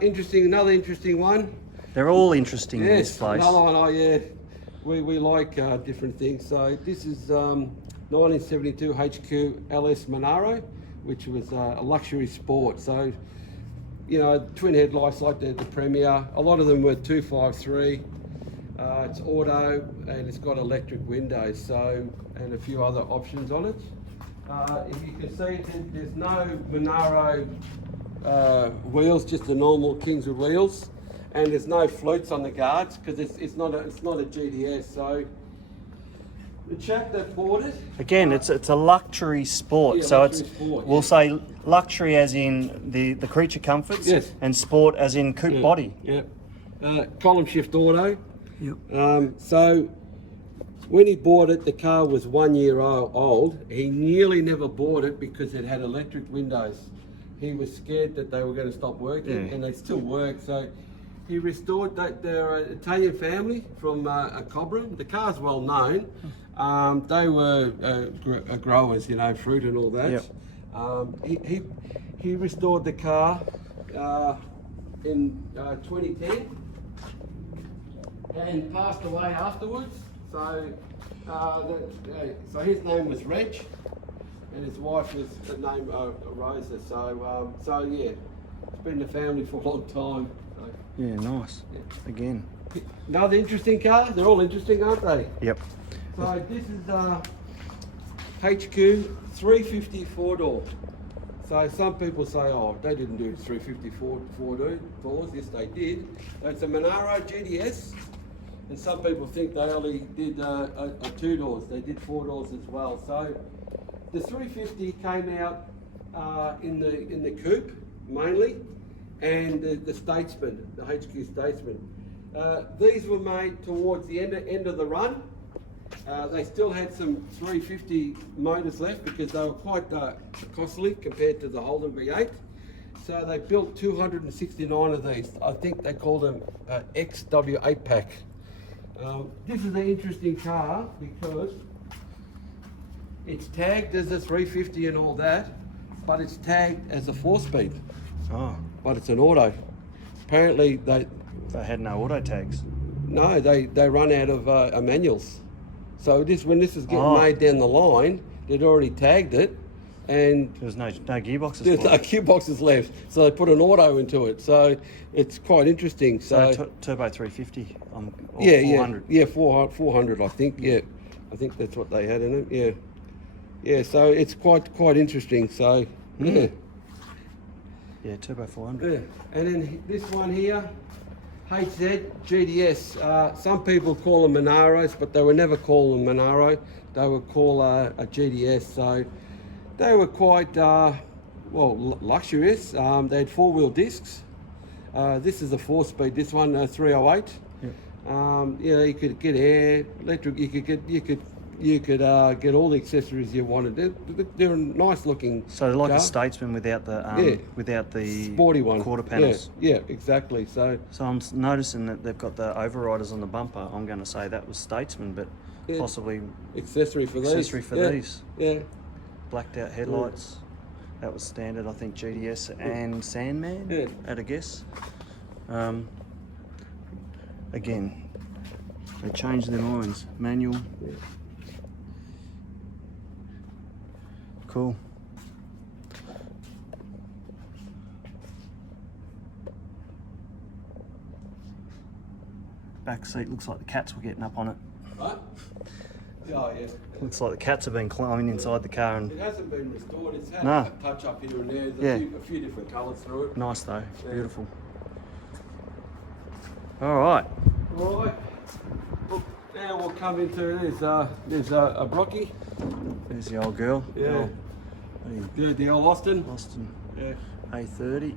Interesting. Another interesting one. They're all interesting in this place. Another one. Oh yeah, we like different things. So this is 1972 HQ LS Monaro, which was a luxury sport. So you know, twin headlights like the Premier. A lot of them were 253. It's auto and it's got electric windows. So and a few other options on it. If you can see, there's no Monaro wheels, just the normal Kingswood wheels, and there's no floats on the guards because it's not a GDS. So the chap that bought it, again, it's a luxury sport. Yeah, so luxury it's sport, we'll say luxury as in the creature comforts, yes, and sport as in coupe body. Yeah, column shift auto. Yep. So when he bought it, the car was 1 year old. He nearly never bought it because it had electric windows. He was scared that they were going to stop working, and they still work. So he restored that. They're an Italian family from Cobram. The car's well known. They were growers, you know, fruit and all that. Yep. He restored the car in 2010 and passed away afterwards. So, so his name was Reg, and his wife was the name Rosa. So yeah, it's been in the family for a long time. So. Yeah, nice. Yeah. Again. Another interesting car. They're all interesting, aren't they? Yep. So this is HQ 350 4-door. So some people say, oh, they didn't do 350 4-doors. Yes, they did. So it's a Monaro GDS. And some people think they only did 2-doors. They did 4-doors as well. So the 350 came out in the coupe mainly, and the Statesman, the HQ Statesman. These were made towards the end of the run. They still had some 350 motors left because they were quite costly compared to the Holden V8. So they built 269 of these. I think they called them XW8 pack. This is an interesting car because it's tagged as a 350 and all that, but it's tagged as a 4-speed. Oh. But it's an auto. Apparently they had no auto tags. No, they run out of manuals. So when this is getting made down the line, they'd already tagged it, and there was no gearboxes. There's no gearboxes left, so they put an auto into it. So it's quite interesting. So turbo 350 or 400. 400. Yeah, 400. I think. Yeah, I think that's what they had in it. Yeah. So it's quite interesting. So yeah. Yeah, turbo 400. Yeah, and then this one here. HZ GDS. Some people call them Monaros, but they were never called a Monaro. They were called a GDS. So they were quite luxurious. They had 4-wheel discs. This is a 4-speed. This one 308. Yep. You could get air, electric. You could get all the accessories you wanted. They're a nice looking. So like car. a Statesman without the sporty one, quarter panels. Yeah, exactly. So I'm noticing that they've got the overriders on the bumper. I'm going to say that was Statesman, but possibly accessory for these. Yeah. Blacked out headlights. That was standard, I think. GDS and Sandman. Yeah. At a guess. Again, they changed their minds. Manual. Yeah. Cool. Back seat looks like the cats were getting up on it. Right? Oh yeah. Looks like the cats have been climbing inside the car. And it hasn't been restored. It's had No. a touch up here and there. There's a few different colours through it. Nice though. Yeah. Beautiful. All right. All right. Look, now we'll come into there's a Brocky. There's the old girl. Yeah. The old Austin. Austin. Yeah. A30.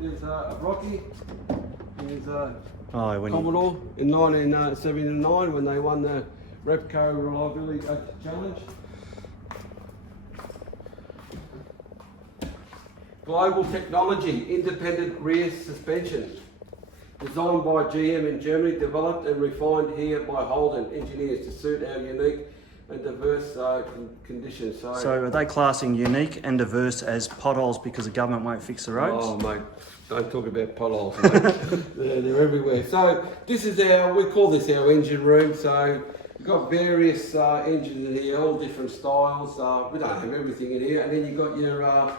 There's a Brocky. There's a when Commodore in 1979 when they won the Repco Reliability Challenge. Global technology, independent rear suspension. Designed by GM in Germany, developed and refined here by Holden engineers to suit our unique and diverse condition. So are they classing unique and diverse as potholes because the government won't fix the roads? Oh mate, don't talk about potholes, mate. they're everywhere. So this is we call this our engine room. So we've got various engines in here, all different styles. We don't have everything in here. And then you've got your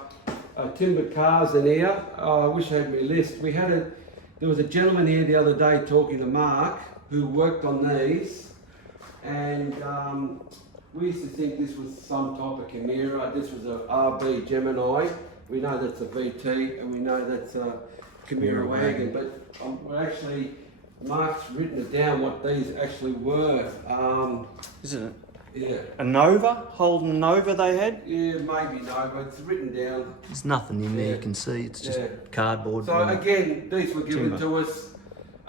timber cars in here. I wish I had my list. There was a gentleman here the other day talking to Mark who worked on these, and we used to think this was some type of Chimera. This was a RB Gemini. We know that's a VT, and we know that's a Chimera wagon. But Mark's written it down what these actually were. Isn't it? Yeah. A Nova? Holden Nova they had? Yeah, maybe Nova. It's written down. There's nothing in there you can see. It's just cardboard. So again, these were given timber to us.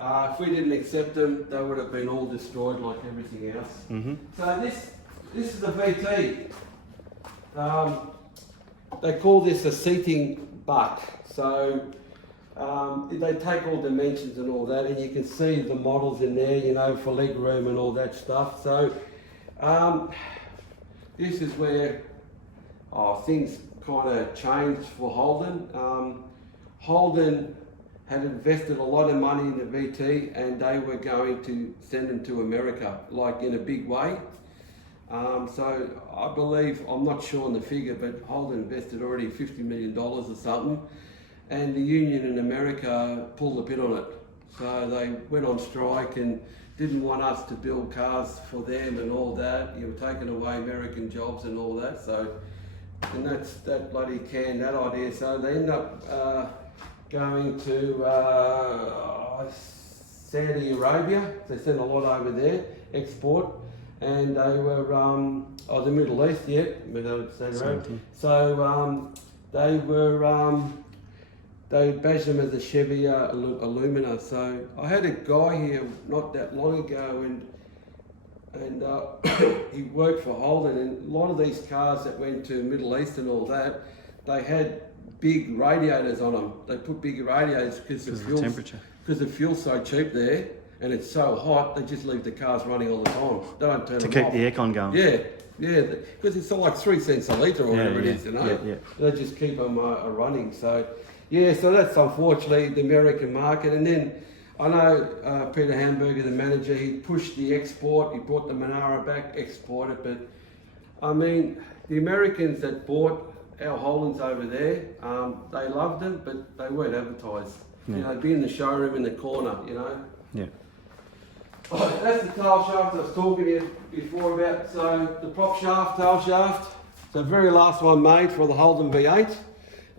If we didn't accept them, they would have been all destroyed like everything else. Mm-hmm. So this is a VT. They call this a seating butt. So they take all dimensions and all that, and you can see the models in there, you know, for leg room and all that stuff. So this is where things kind of changed for Holden. Holden had invested a lot of money in the VT, and they were going to send them to America, like in a big way. So I believe, I'm not sure on the figure, but Holden invested already $50 million or something, and the union in America pulled the pin on it. So they went on strike and didn't want us to build cars for them and all that. You were taking away American jobs and all that. So, and that bloody canned that idea. So they end up going to Saudi Arabia. They sent a lot over there, export, and they were the Middle East, Saudi Arabia. So they were they badged them as a Chevy Illumina. So I had a guy here not that long ago, and he worked for Holden, and a lot of these cars that went to Middle East and all that, they had big radiators on them. They put big radiators because the fuel's so cheap there, and it's so hot, they just leave the cars running all the time. They don't turn them off. To keep the aircon going. Yeah, because it's like 3 cents a litre or whatever it is, you know. Yeah. They just keep them running. So, so that's unfortunately the American market. And then I know Peter Hamburger, the manager, he pushed the export. He brought the Monaro back, exported. But I mean, the Americans that bought our Holdens over there, they loved them, but they weren't advertised. Yeah. You know, be in the showroom in the corner, you know. Yeah. Oh, that's the tail shaft I was talking to you before about. So the prop shaft, tail shaft, the very last one made for the Holden V8,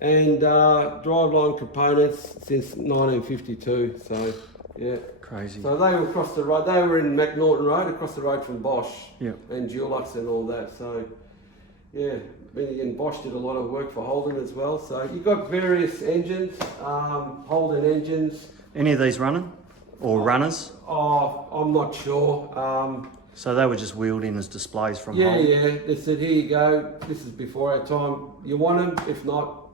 and driveline components since 1952. So yeah, crazy. So they were across the road. They were in McNaughton Road, across the road from Bosch, and Dulux and all that. So yeah, again, Bosch did a lot of work for Holden as well. So you've got various engines, Holden engines. Any of these running? Or runners? Oh, I'm not sure. So they were just wheeled in as displays from Holden? Yeah. They said, here you go. This is before our time. You want them? If not...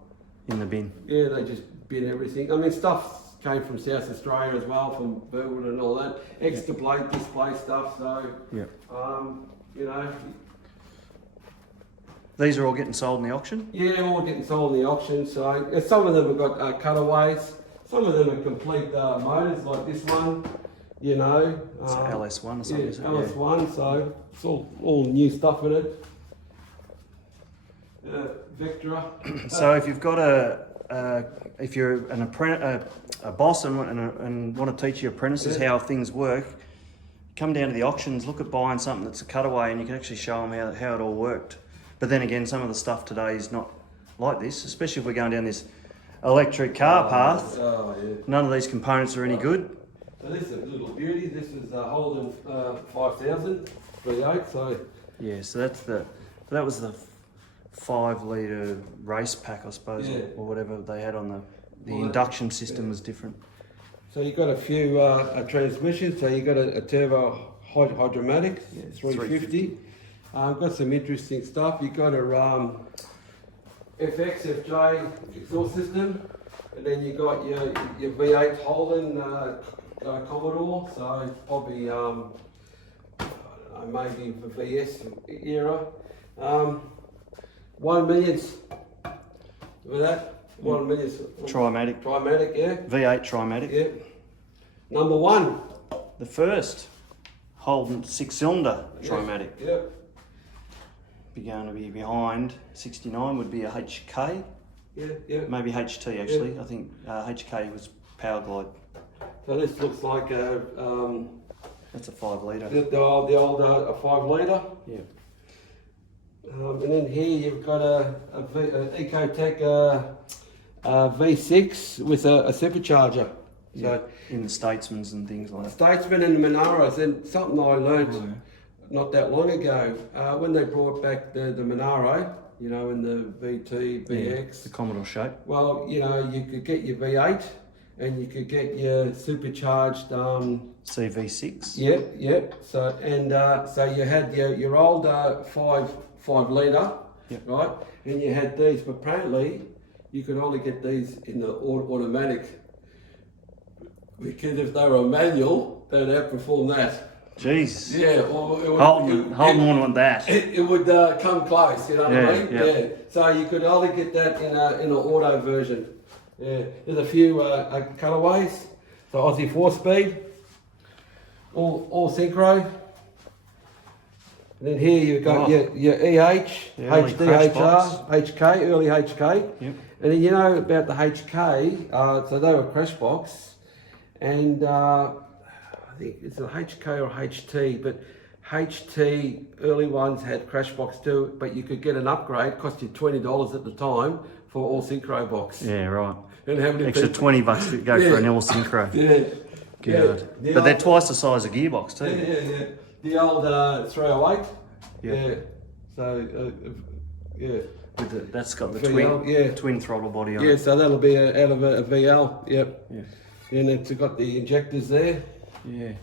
In the bin? Yeah, they just bin everything. I mean, stuff came from South Australia as well, from Burwood and all that. Extra plate, display stuff, so... Yeah. You know... These are all getting sold in the auction? Yeah, all getting sold in the auction. So some of them have got cutaways. Some of them are complete motors, like this one, you know. It's an LS1 or something, isn't it? LS1, so it's all new stuff in it. Vectra. So if you've got if you're an apprentice, a boss and want to teach your apprentices how things work, come down to the auctions, look at buying something that's a cutaway, and you can actually show them how it all worked. But then again, some of the stuff today is not like this, especially if we're going down this electric car path. None of these components are any good. So this is a little beauty. This is a Holden 5000 V8. So yeah, so that was the 5 litre race pack, I suppose, or whatever they had on the induction system was different. So you've got a few transmissions. So you've got a turbo hydromatic 350. Got some interesting stuff. You've got a FJ exhaust system, and then you got your V8 Holden Commodore. So it's probably maybe the VS era. 1 millionth. With that, 1 millionth. Trimatic. Trimatic, yeah. V8 Trimatic. Yeah. Number 1. The first Holden 6-cylinder Trimatic. Yeah. Be going to be behind 69 would be a HK. Yeah. Maybe HT actually. I think HK was Power Glide. So this looks like a That's a 5 litre. the old 5 litre. Yeah. And then here you've got an Ecotec V6 with a supercharger. Yeah. So In the Statesmans and things like that. Statesman and the Monaros, and something I learnt not that long ago when they brought back the Monaro, you know, in the VT, VX. The Commodore shape. Well, you know, you could get your V8 and you could get your supercharged. CV6. Yep. So so you had your older 5 litre, Yep. right? And you had these, but apparently you could only get these in the automatic, because if they were manual, they'd outperform that. Jeez. Yeah, or it would, Holden wouldn't want that. it would come close. You know what I mean? Yeah. So you could only get that in an auto version. Yeah. There's a few colourways. So Aussie 4-speed, all synchro. And then here you've got your EH, The early HDHR, HK, early HK. Yep. And then you know about the HK, so they were crash box. And I think it's a HK or HT, but HT early ones had crash box too, but you could get an upgrade, cost you $20 at the time for all synchro box. Yeah, right. And how many Extra people- $20 to go for an all synchro. Yeah. Good. Yeah. But they're twice the size of gearbox too. Yeah. The old 308. Yeah. Yeah. So, yeah. That's got the VL, twin throttle body on Yeah, it. so that'll be out of a VL. Yep. Yeah. And it's got the injectors there. Yeah.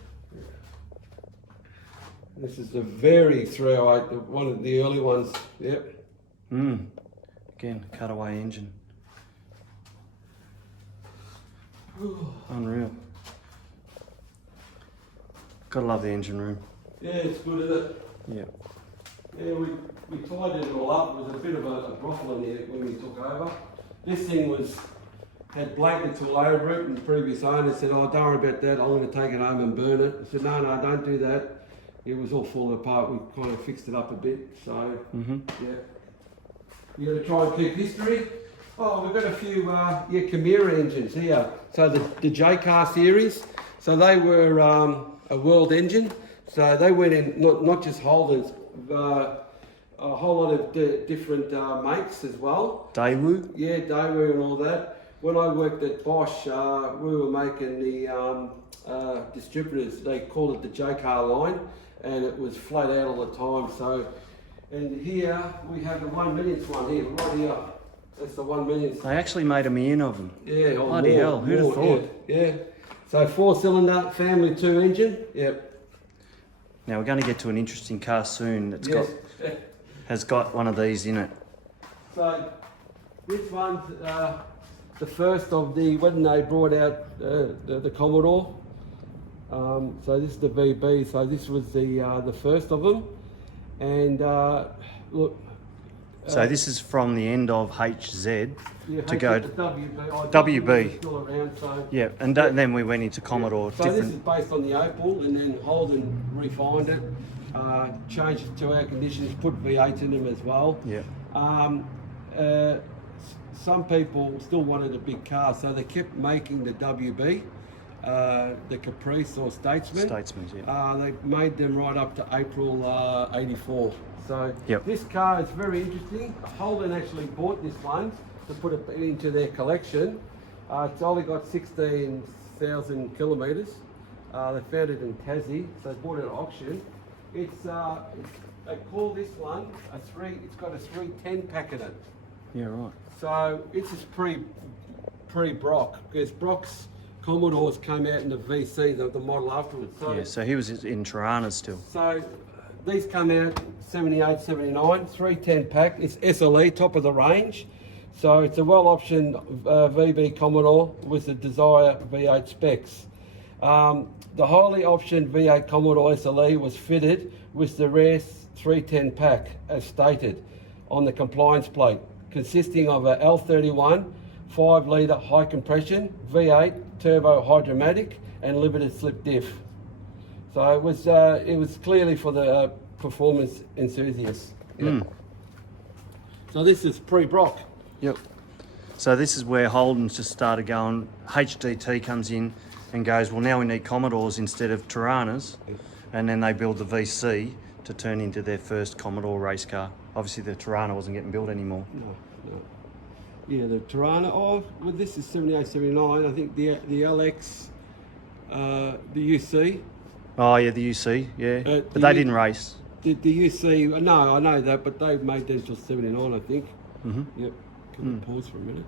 This is the very 308, one of the early ones. Yep. Again, cutaway engine. Unreal. Gotta love the engine room. Yeah, it's good, isn't it? Yeah. Yeah, we tied it all up. It was a bit of a brothel in here when we took over. This thing had blankets all over it, and the previous owner said, "Oh, don't worry about that. I'm going to take it home and burn it." I said, "No, don't do that." It was all falling apart. We kind of fixed it up a bit. So, yeah. You got to try and keep history. Oh, we've got a few Chimera engines here. So the J-Car series. So they were a world engine. So they went in not just Holdens, a whole lot of different makes as well. Daewoo? Yeah, Daewoo and all that. When I worked at Bosch, we were making the distributors. They called it the J-Car line, and it was flat out all the time. So, and here we have the 1 millionth one here, right here. That's the 1 millionth. They actually made a million of them. Yeah, or Bloody more, hell, who'd have thought? Yeah. So 4-cylinder, family 2 engine. Yep. Now we're going to get to an interesting car soon that's Yes. has got one of these in it. So this one's the first of when they brought out the Commodore. So this is the VB. So this was the first of them. And look. So this is from the end of HZ Yeah, to go WB. WB. Is still around, so. Yeah, and then we went into Commodore. So this is based on the Opal, and then Holden refined it, changed it to air conditioners, put V8 in them as well. Yeah. Some people still wanted a big car, so they kept making the WB, the Caprice or Statesman. Statesman, yeah. They made them right up to April '84. So Yep. this car is very interesting. Holden actually bought this one to put it into their collection. It's only got 16,000 kilometres. They found it in Tassie, so they bought it at auction. They call this one it's got a 310 pack in it. Yeah, right. So it's just pre-Brock, because Brock's Commodores came out in the VC, the model afterwards. So, Yeah, so he was in Tirana still. so these come out 78, 79, 310 pack. It's SLE, top of the range. So it's a well-optioned VB Commodore with the Desire V8 specs. The highly optioned V8 Commodore SLE was fitted with the rare 310 pack, as stated, on the compliance plate, consisting of a L31 5-litre high compression V8 turbo hydromatic and limited slip diff. So it was clearly for the performance enthusiasts. Yeah. So this is pre-Brock. Yep. So this is where Holden's just started going. HDT comes in and goes, well, now we need Commodores instead of Tiranas. And then they build the VC to turn into their first Commodore race car. Obviously the Tirana wasn't getting built anymore. No. Yeah, the Tirana, well, this is 78, 79. I think the LX, the UC. Oh yeah, the UC, yeah. But they didn't race. The UC, no, I know that, but they made theirs till 79, I think. Mm-hmm. Yep. Can we pause for a minute?